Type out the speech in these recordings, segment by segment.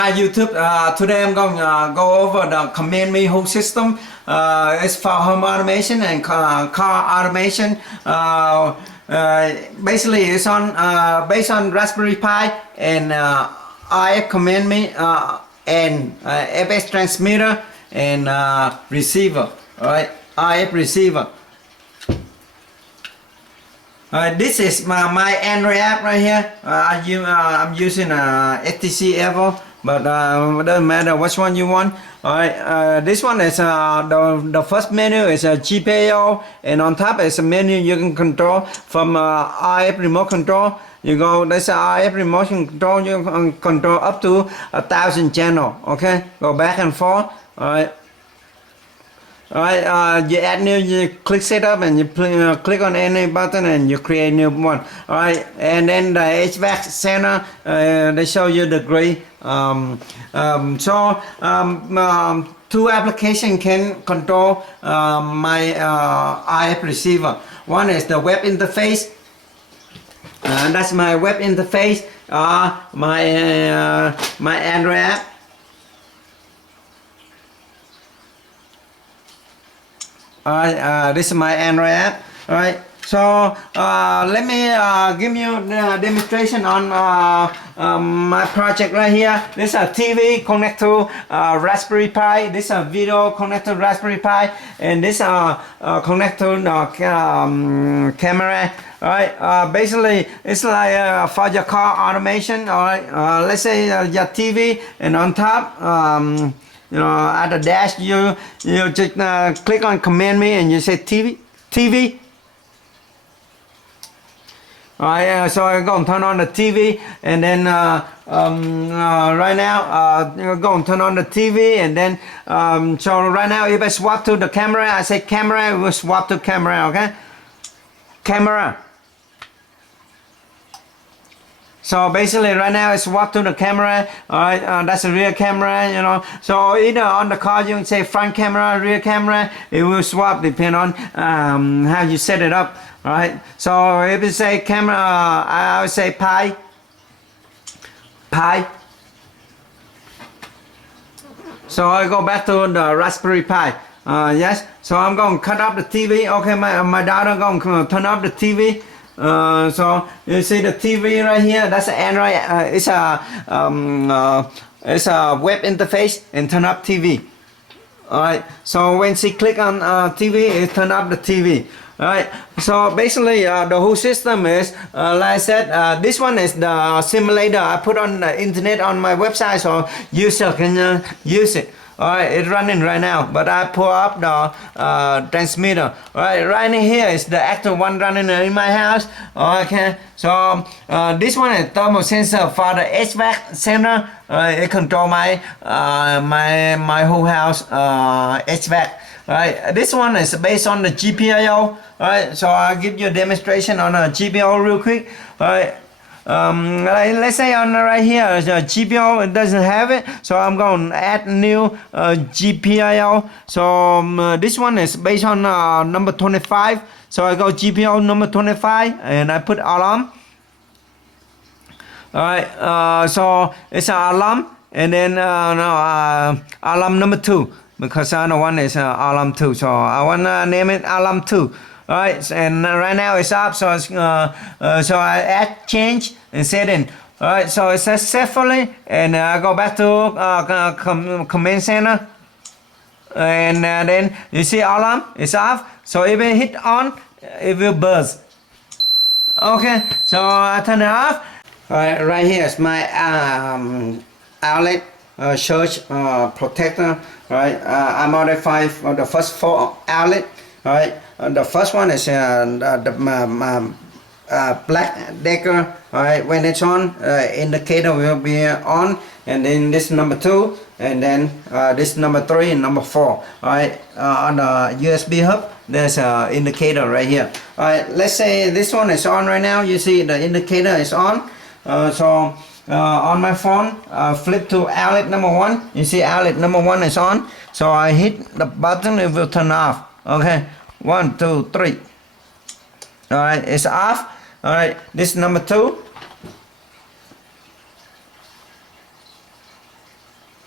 Hi YouTube, today I'm going to go over the command me whole system. It's for home automation and car automation. Basically it's on based on Raspberry Pi and IF command me and FS transmitter and receiver. Alright, IF receiver. This is my Android app right here. I'm using HTC Evo, but it doesn't matter which one you want. Alright, this one is the first menu is a GPIO, and on top is a menu you can control from IF remote control. You go, there's a IF remote control. You can control up to 1,000 channel. Okay, go back and forth. Alright. Alright, you add new, you click setup and you click on any button and you create new one. Alright, and then the HVAC center, they show you the gray. Two applications can control my IF receiver. One is the web interface. That's my web interface. My Android app. Alright, this is my Android app. Alright, so let me give you the demonstration on my project right here. This is a TV connect to Raspberry Pi. This is a video connect to Raspberry Pi, and this connect to camera. Alright, basically it's like for your car automation. Alright, let's say your TV, and on top at the dash you just click on command me and you say TV. Alright, so I'm going to turn on the TV, and then right now you're going to turn on the TV, and then so right now if I swap to the camera, I say camera, we'll swap to camera. Okay, camera. So basically right now it's swap to the camera. Alright, that's a rear camera, So either on the car you can say front camera, rear camera. It will swap depending on how you set it up. Alright, so if you say camera, I would say Pi. So I go back to the Raspberry Pi. Yes, so I'm going to cut off the TV. Okay, my daughter going to turn off the TV. So you see the TV right here, that's an Android, it's a web interface, and turn up TV. Alright, so when she click on TV, it turn up the TV. Alright, so basically the whole system is like I said, this one is the simulator I put on the internet on my website, so user can use it. Alright, it's running right now, but I pull up the transmitter. Alright, right in here is the active one running in my house. Okay, so this one is thermal sensor for the HVAC center. It control my my whole house HVAC. Alright, this one is based on the GPIO. Alright, so I'll give you a demonstration on a GPIO real quick. Alright. Let's say on right here the GPIO, it doesn't have it, so I'm going to add new GPIO. So this one is based on number 25, so I go GPIO number 25 and I put alarm. Alright, so it's an alarm, and then alarm number 2, because the other one is alarm 2, so I want to name it alarm 2. Alright, and right now it's up, so it's, so I add change and setting. Alright, so it says safely, and I go back to command center, and then you see alarm is off, so if it hit on, it will buzz. Okay, so I turn it off. Alright, right here is my outlet surge protector. Alright, I modified for the first 4 outlet. Alright, the first one is the black decker. Alright, when it's on, indicator will be on, and then this number 2, and then this number 3 and number 4. Alright, on the USB hub, there's an indicator right here. Alright, let's say this one is on right now. You see the indicator is on. So on my phone, flip to outlet number 1. You see outlet number 1 is on. So I hit the button, it will turn off. Okay, 1, 2, 3. Alright, it's off. Alright, this is number 2.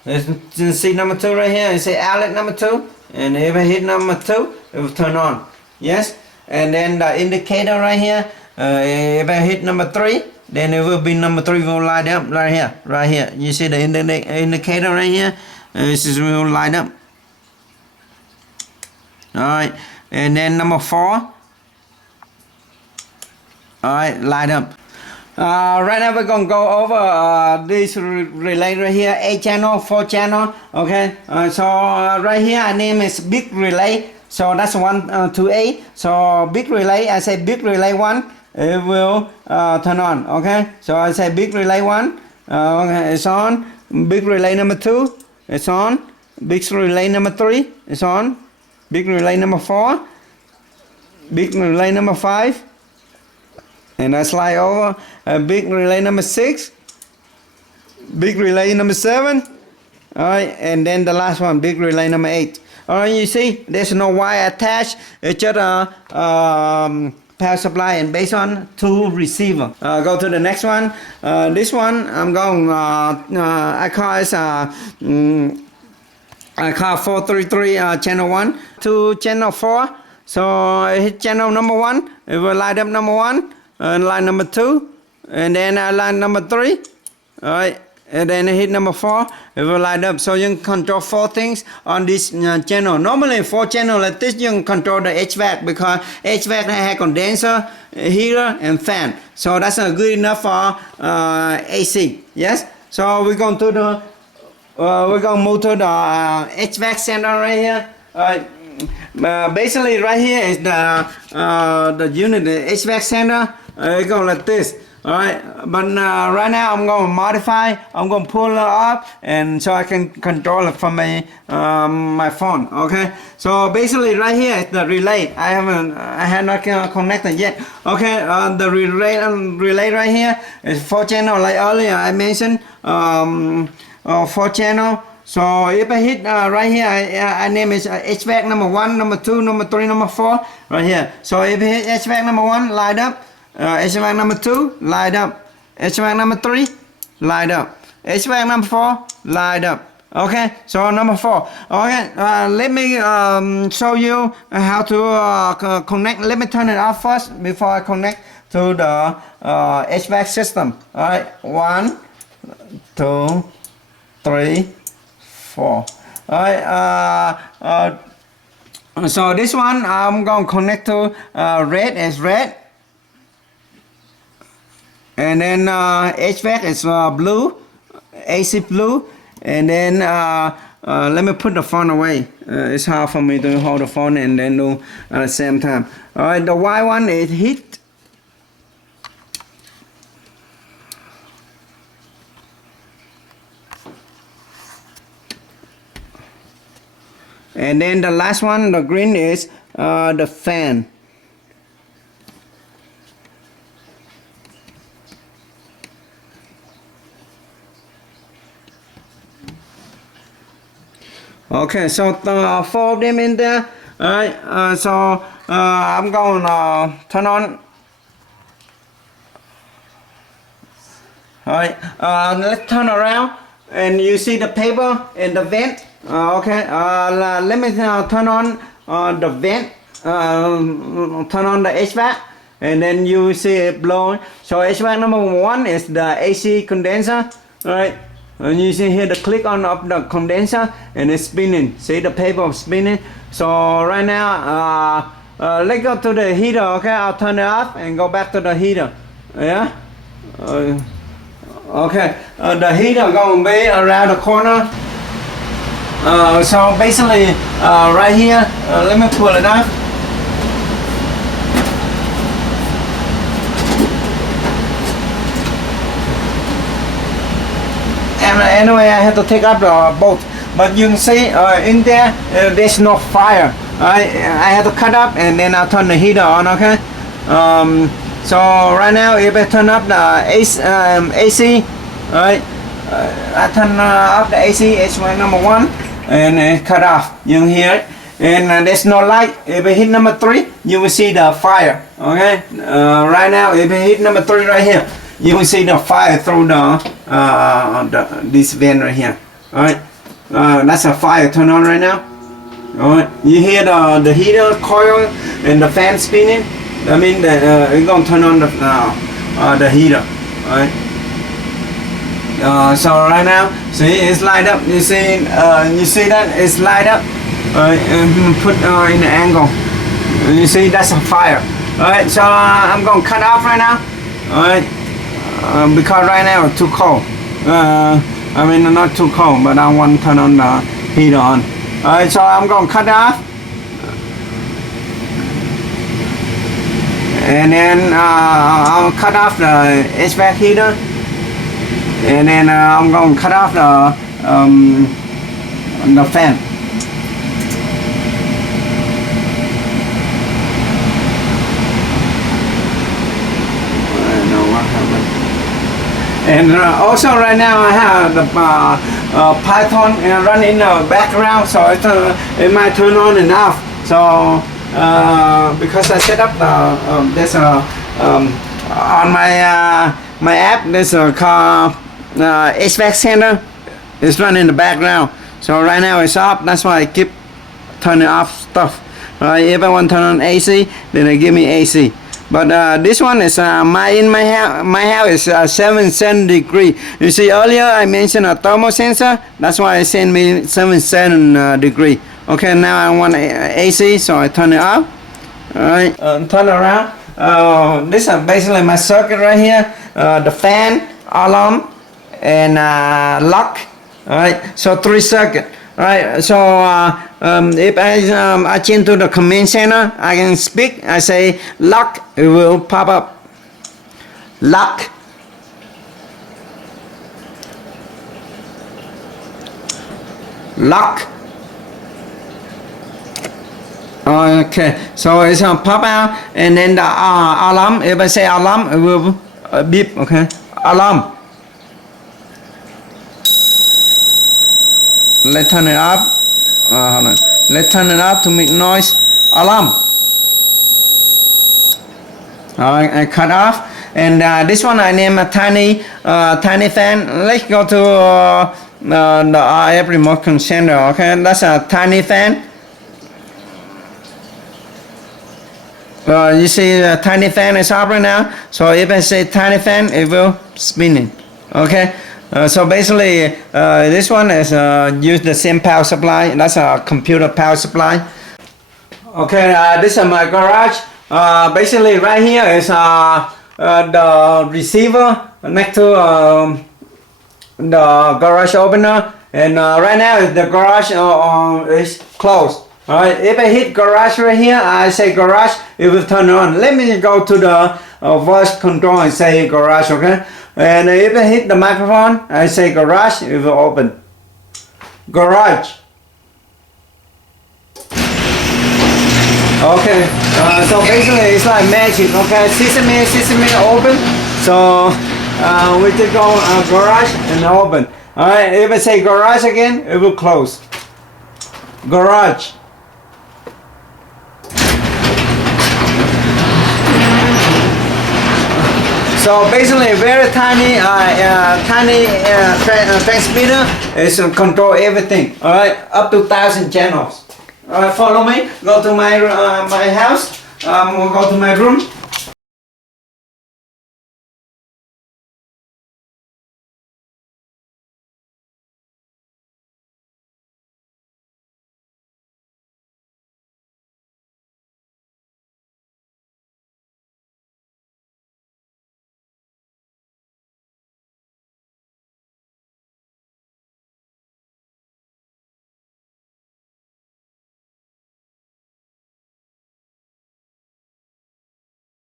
See number 2 right here, it say outlet number 2, and if I hit number 2, it will turn on. Yes, and then the indicator right here, if I hit number 3, then it will be number 3 will light up right here. You see the indicator right here, this is will light up. Alright, and then number 4, alright, light up. Right now we're gonna go over this relay right here, 8 channel, 4 channel. Okay, so right here I name is big relay, so that's 1 to 8. So big relay, I say big relay 1, it will turn on. Okay, so I say big relay 1, okay, it's on. Big relay number 2, it's on. Big relay number 3, it's on. Big relay number 4, big relay number 5, and I slide over. Big relay number 6, big relay number 7, alright, and then the last one, big relay number 8. Alright, you see, there's no wire attached, it's just a power supply and based on 2 receiver. Go to the next one. This one, I'm going, I call it, I call 433 channel 1 to channel 4. So I hit channel number 1, it will light up number 1, and line number 2, and then line number 3, alright, and then I hit number 4, it will light up. So you can control 4 things on this channel. Normally 4 channel like this you can control the HVAC, because HVAC has condenser, heater and fan, so that's not good enough for AC. Yes, so we're going to the we're going to move to the HVAC center right here. Basically right here is the unit, the HVAC center. It goes like this. Alright, but right now I'm going to modify, I'm going to pull it up, and so I can control it from my phone. Okay, so basically right here is the relay. I have not connected yet. Okay, the relay right here is 4 channel, like earlier I mentioned, 4 channel. So if I hit right here, I name it HVAC number 1, number 2, number 3, number 4, right here. So if I hit HVAC number 1, light up. HVAC number 2, light up. HVAC number 3, light up. HVAC number 4, light up. Okay, so number 4. Okay, let me show you how to connect. Let me turn it off first before I connect to the HVAC system. Alright, 1, 2, 3, 4. Alright, so this one I'm going to connect to red as red. And then HVAC is blue, AC blue, and then let me put the phone away. It's hard for me to hold the phone and then do at the same time. Alright, the white one is heat. And then the last one, the green, is the fan. Okay, so 4 of them in there. Alright, so I'm going to turn on. Alright, let's turn around and you see the paper and the vent. Okay, let me turn on the vent, turn on the HVAC, and then you see it blowing. So HVAC number 1 is the AC condenser. Alright. And you see here the click on of the condenser and it's spinning. See the paper spinning. So right now let's go to the heater. Okay, I'll turn it off and go back to the heater. Yeah. Okay, the heater gonna be around the corner. So basically right here, let me pull it off. Anyway, I have to take up the bolt, but you can see in there there's no fire. I have to cut up and then I'll turn the heater on. Okay, so right now if I turn up the AC, right, I turn up the AC, HVAC number 1, and it cut off. You can hear it, and there's no light. If I hit number 3, you will see the fire. Okay, right now if I hit number 3 right here, you will see the fire through this vent right here. Alright, That's a fire turn on right now. Alright, you hear the heater coil and the fan spinning. That means that it's gonna turn on the heater. Alright. So right now, see it's light up. You see that it's light up. Alright, put in the angle. You see that's a fire. Alright, so I'm gonna cut off right now. Alright, because right now it's too cold. I mean not too cold, but I want to turn on the heater on. Alright, so I'm gonna cut off. And then I'll cut off the HVAC heater. And then I'm gonna cut off the fan. And also right now I have the Python running in the background, so it might turn on and off. So because I set up this on my app, there's a car HVAC center. It's running in the background. So right now it's off. That's why I keep turning off stuff. If I want to turn on AC, then they give me AC. But this one is my house is 77 degree. You see earlier I mentioned a thermal sensor. That's why I sent me 77 degree. Okay, now I want AC, so I turn it off. All right, turn around. This is basically my circuit right here. The fan, alarm, and lock. All right, so 3 circuits. Right, so if I change to the command center, I can speak. I say lock, it will pop up. Lock. Lock. Okay, so it's gonna pop out, and then the alarm. If I say alarm, it will beep. Okay, alarm. Let's turn it up. Hold on. Let's turn it up to make noise. Alarm. Alright, I cut off. And this one I name a tiny fan. Let's go to the RF remote control. Okay, that's a tiny fan. You see the tiny fan is up right now. So if I say tiny fan, it will spinning. Okay. So basically, this one is use the same power supply. That's a computer power supply. Okay, this is my garage. Basically, right here is the receiver next to the garage opener, and right now the garage is closed. All right, if I hit garage right here, I say garage, it will turn on. Let me go to the voice control and say garage, okay? And if I hit the microphone, I say garage, it will open. Garage. Okay, so basically it's like magic, okay? Sesame open. So we just go garage and open. Alright, if I say garage again, it will close. Garage. So basically, a very tiny, transmitter is control everything. All right, up to 1,000 channels. All right, follow me. Go to my house. We'll go to my room.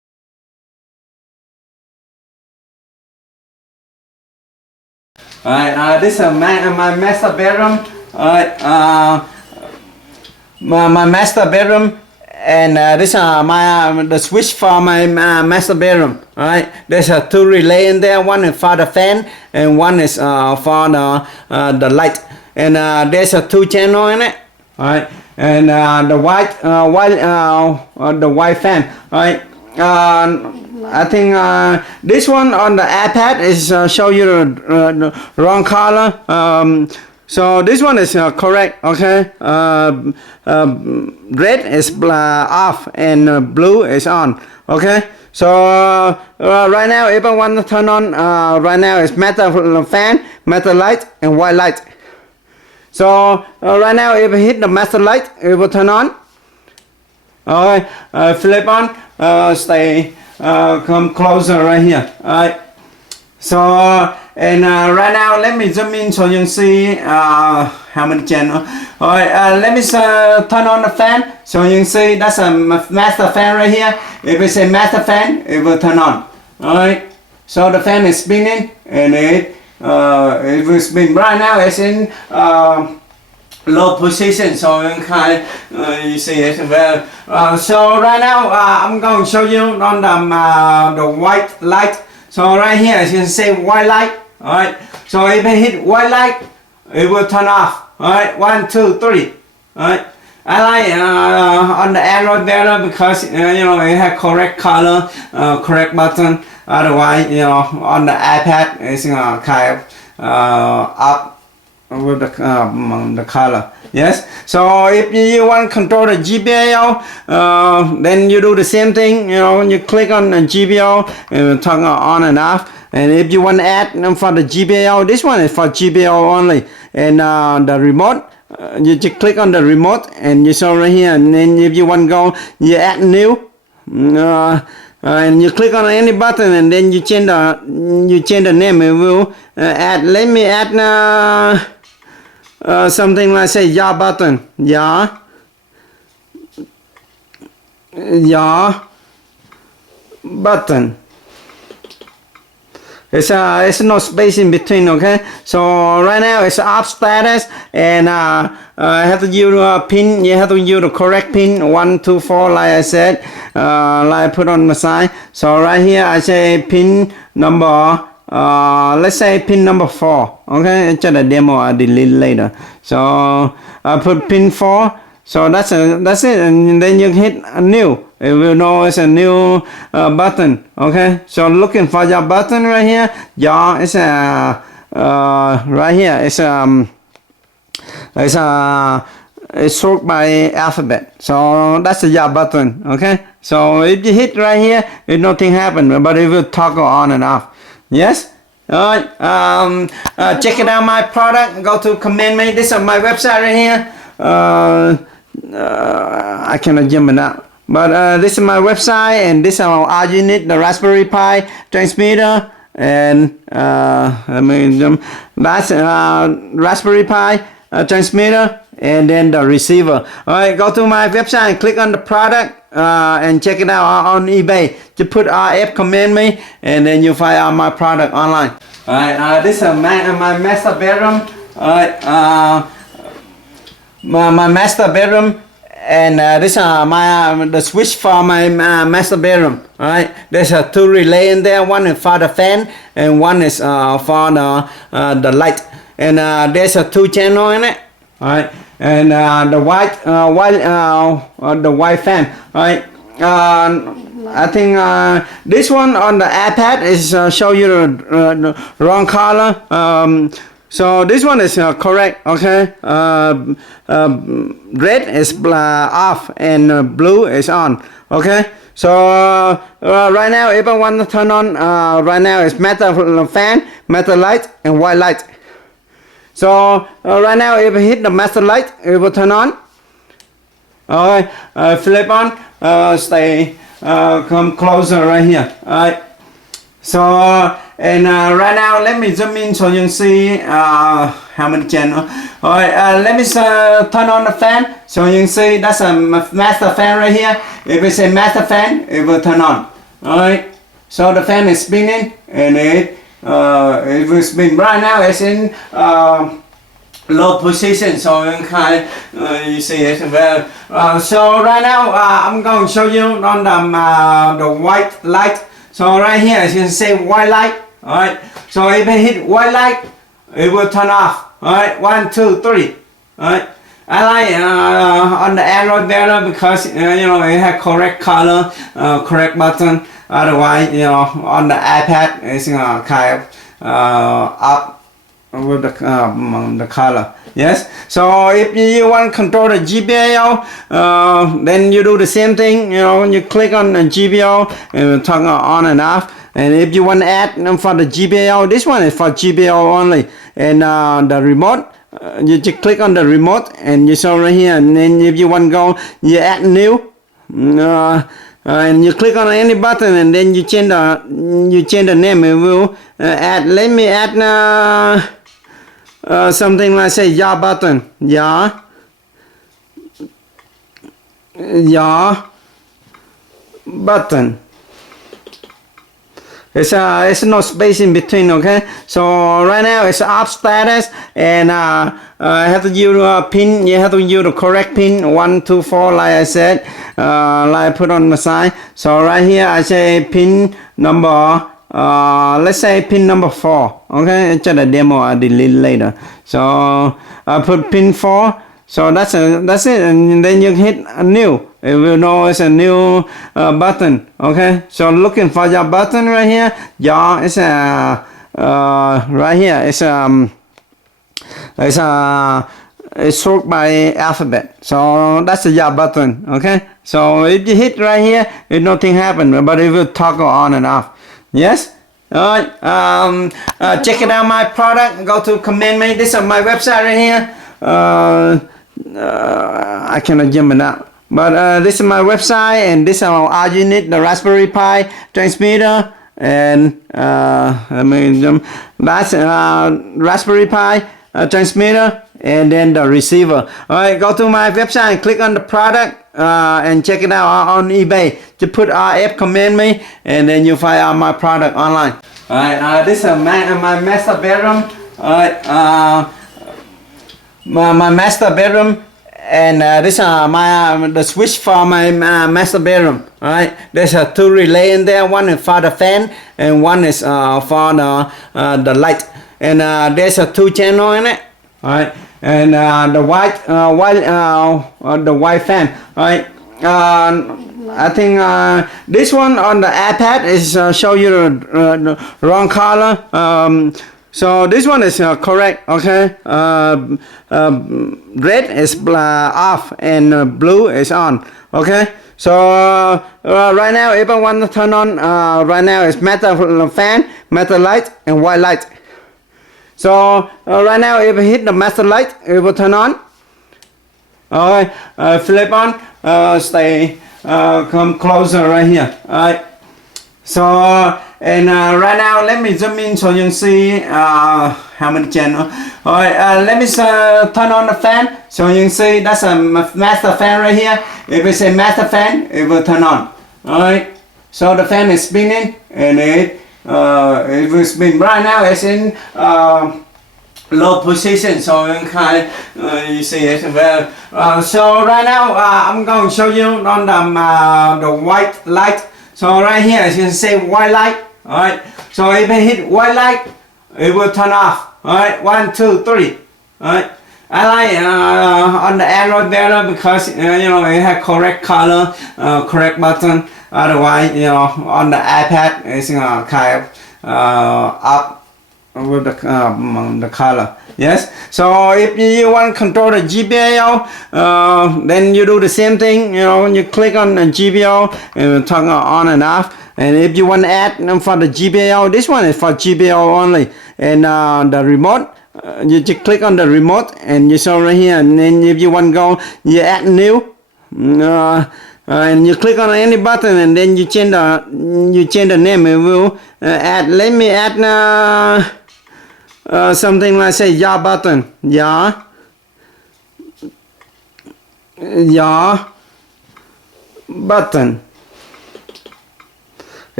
Alright, this is my master bedroom. Alright, my master bedroom, and this is the switch for my master bedroom. Alright, there's a two relay in there. One is for the fan, and one is for the light. And there's a two channel in it. Alright, and the white fan. Alright. I think this one on the iPad is show you the wrong color. So this one is correct. Okay. Red is off and blue is on. Okay. So right now, if I want to turn on, right now it's master fan, master light, and white light. So right now, if I hit the master light, it will turn on. Okay, flip on, stay, come closer right here. Alright, so and right now let me zoom in so you can see how many channels. Alright, let me turn on the fan so you can see that's a master fan right here. If it's a master fan, it will turn on. Alright, so the fan is spinning and it will spin. Right now it's in low position, so you see it well. So right now I'm going to show you on the white light. So right here as you can see white light. Alright, so if I hit white light, it will turn off. Alright, 1, 2, 3. Alright, I like on the Android better because you know it has correct color, correct button. Otherwise, you know, on the iPad it's kind of up with the color. Yes, so if you want to control the GPIO, then you do the same thing. You know, you click on the GPIO and turn on and off. And if you want to add for the GPIO, this one is for GPIO only. And the remote, you just click on the remote and you saw right here. And then if you want to go, you add new. And you click on any button and then you change the name. It will add. Let me add something like say ya button. Ya button. It's no space in between. Okay, so right now it's off status, and I have to use a pin. You have to use the correct pin 1, 2, 4, like I said, like I put on the side. So right here I say pin number, let's say pin number 4. Okay, it's just a demo. I delete later. So I put pin 4. So that's it, and then you hit a new. It will know it's a new button. Okay, so looking for your button right here. Yeah, it's right here. It's sorted by alphabet. So that's the yeah button. Okay, so if you hit right here, nothing happen, but it will toggle on and off. Yes. Alright. Check it out. My product. Go to command me. This is my website right here. I cannot jump it out. But this is my website, and this is our unit, the Raspberry Pi transmitter, and that's Raspberry Pi transmitter, and then the receiver. Alright, go to my website and click on the product and check it out on eBay. Just put RF command me, and then you find out my product online. Alright, this is my master bedroom. Alright, my master bedroom. And this is the switch for my master bedroom. Alright, there's a two relay in there. One is for the fan, and one is for the light. And there's a two channel in it. Alright, and the white fan. Alright, I think this one on the iPad is show you the wrong color. So this one is correct. Okay, red is off and blue is on. Okay, so right now if I want to turn on, right now it's master fan, master light, and white light. So right now if I hit the master light, it will turn on. Alright, flip on, stay, come closer right here. Alright, so and right now let me zoom in so you can see how many channels. Alright, let me turn on the fan so you can see that's a master fan right here. If it's a master fan, it will turn on. Alright, so the fan is spinning and it it was been right now it's in low position, so you see it well. So right now I'm going to show you on the white light. So right here as you can see white light. All right, so if I hit white light, it will turn off. All right, 1 2 3. All right, I like on the Android better because you know it has correct color, correct button. Otherwise, you know, on the iPad it's kind of up with the color. Yes, so if you want to control the GPIO, then you do the same thing. You know, when you click on the GPIO, it will turn on and off. And if you want to add for the GPIO, this one is for GPIO only. And the remote, you just click on the remote and you saw right here. And then if you want to go, you add new. And you click on any button and then you change the name. It will add. Let me add something like say ya button. Ya button. It's no space in between, okay? So right now it's off status, and I have to use a pin. You have to use the correct pin 1 2 4, like I said, like I put on the side. So right here I say pin number. Let's say pin number 4. Okay, it's just a demo. I'll delete later. So I put pin 4. So that's it, and then you hit a new. It will know it's a new button. Okay, so looking for your button right here. Yeah, it's right here. It's sorted by alphabet. So that's the yeah button. Okay, so if you hit right here, nothing happen, but it will toggle on and off. Yes. Alright. Check it out. My product. Go to command me. This is my website right here. I cannot jump it out. But this is my website, and this is our unit, the Raspberry Pi transmitter, and that's Raspberry Pi transmitter, and then the receiver. Alright, go to my website and click on the product and check it out on eBay. Just put RF command me, and then you find out my product online. Alright, this is my master bedroom. Alright, my master bedroom. And this is the switch for my master bedroom. Alright, there's 2 relay in there. One is for the fan, and one is for the light. And there's 2 channel in it. Alright, and the white fan. Alright, I think this one on the iPad is show you the wrong color. So this one is correct, okay? Red is off and blue is on, okay? So right now, if I want to turn on, right now it's master fan, master light, and white light. So right now, if I hit the master light, it will turn on. Alright, flip on, stay, come closer right here. Alright. So and right now let me zoom in so you can see how many channels. Alright, let me turn on the fan so you can see that's a master fan right here. If it's a master fan, it will turn on. Alright, so the fan is spinning, and it will spin. Right now it's in low position, so you see it well. So right now I'm going to show you on the white light. So right here as you can see white light. Alright, so if I hit white light, it will turn off. Alright, 1 2 3. Alright, I like on the Android better because you know it has correct color, correct button. Otherwise, you know, on the iPad it's kind of up with the color. Yes, so if you want to control the GPIO, then you do the same thing. You know, when you click on the GPIO, it will turn on and off. And if you want to add for the GPIO, this one is for GPIO only. And the remote, you just click on the remote and you saw right here. And then if you want to go, you add new. And you click on any button and then you change the name. It will add. Let me add something like say ya button. Ya button.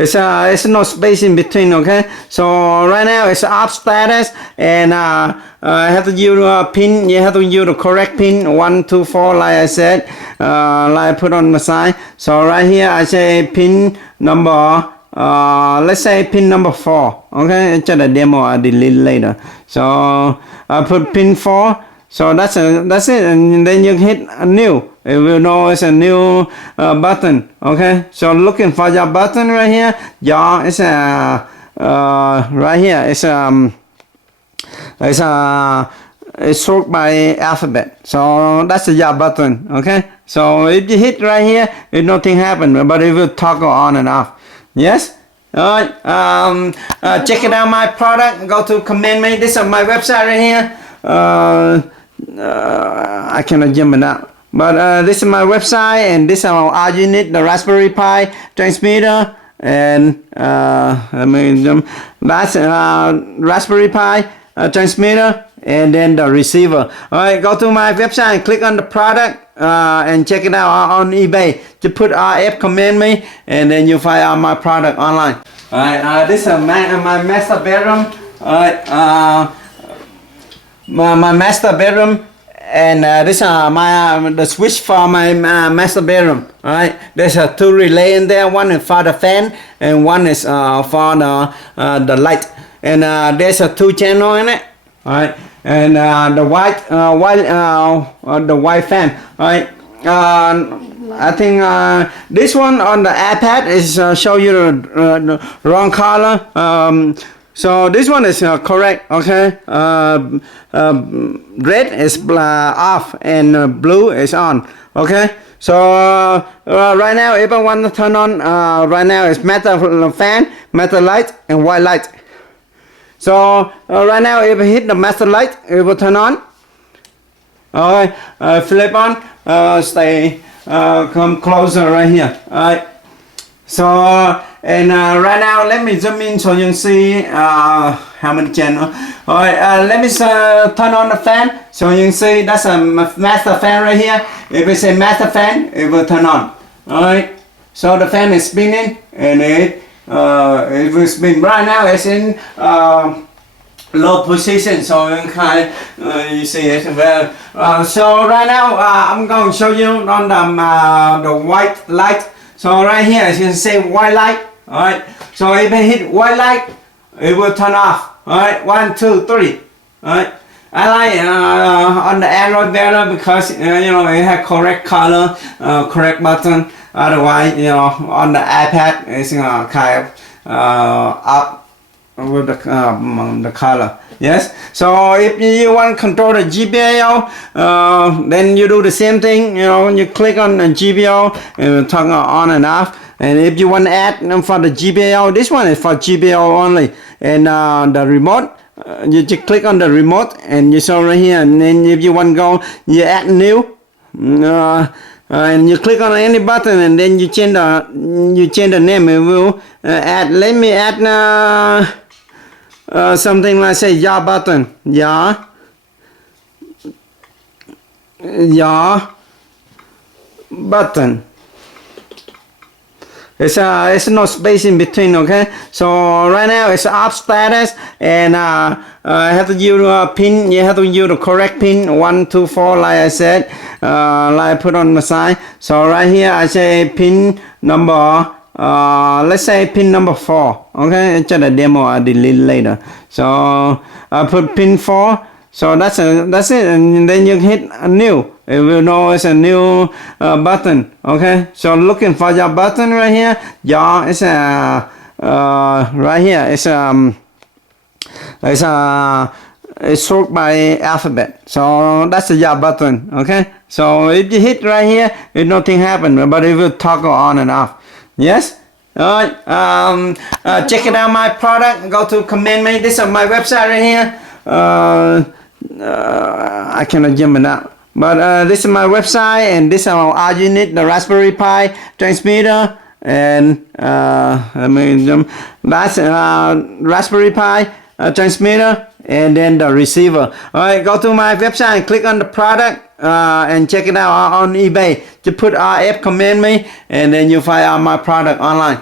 it's no space in between. Okay, so right now it's off status, and I have to use a pin. You have to use the correct pin 1, 2, 4, like I said, like I put on the side. So right here I say pin number. Let's say pin number 4. Okay, it's just a demo. I'll delete later. So I put pin 4. So that's it, and then you hit a new. It will know it's a new button. Okay, so looking for your button right here. Yeah, it's right here. It's sorted by alphabet. So that's the yeah button. Okay, so if you hit right here, nothing happen, but it will toggle on and off. Yes. Alright. Check it out. My product. Go to command me. This is my website right here. I cannot jump it out. But this is my website, and this is our unit, the Raspberry Pi transmitter, and that's Raspberry Pi transmitter, and then the receiver. Alright, go to my website and click on the product and check it out on eBay. Just put RF command me, and then you find out my product online. Alright, this is my master bedroom. Alright, my master bedroom, and this is the switch for my master bedroom. Alright, there's 2 relay in there. One is for the fan, and one is for the light. And there's 2 channel in it. Alright, and the white fan. Alright, I think this one on the iPad is show you the wrong color. So this one is correct. Okay, red is off and blue is on. Okay, so right now if I want to turn on, right now it's metal fan, metal light, and white light. So right now if I hit the master light, it will turn on. Alright, flip on, stay, come closer right here. Alright, so and right now let me zoom in so you can see how many channels. Alright, let me turn on the fan so you can see that's a master fan right here. If it's a master fan, it will turn on. Alright, so the fan is spinning, and it will spin. Right now it's in low position, so you see it well. So right now I'm going to show you on the white light. So right here as you can see white light. Alright, so if I hit white light, it will turn off. Alright, 1, 2, 3. Alright, I like on the Android better because you know it has correct color, correct button. Otherwise, you know, on the iPad it's kind of up with the color. Yes, so if you want to control the GPIO, then you do the same thing. You know, you click on the GPIO and turn on and off. And if you want to add for the GPIO, this one is for GPIO only. And the remote, you just click on the remote and you saw right here. And then if you want to go, you add new. And you click on any button, and then you change the name. It will add. Let me add something like say yeah button. Yeah button. It's no space in between. Okay, so right now it's off status, and I have to use a pin. You have to use the correct pin 1, 2, 4, like I said, like I put on the side. So right here I say pin number. Let's say pin number 4. Okay, it's just a demo. I'll delete later. So I put pin 4. So that's it, and then you hit a new. It will know it's a new button. Okay, so looking for your button right here. Yeah, it's right here. It's sorted by alphabet. So that's the yeah button. Okay, so if you hit right here, nothing happen, but it will toggle on and off. Yes. Alright. Check it out. My product. Go to command me. This is my website right here. I cannot jump it out. But this is my website, and this is our unit, the Raspberry Pi transmitter, and that's Raspberry Pi transmitter, and then the receiver. Alright, go to my website and click on the product and check it out on eBay. Just put RF command me, and then you find out my product online.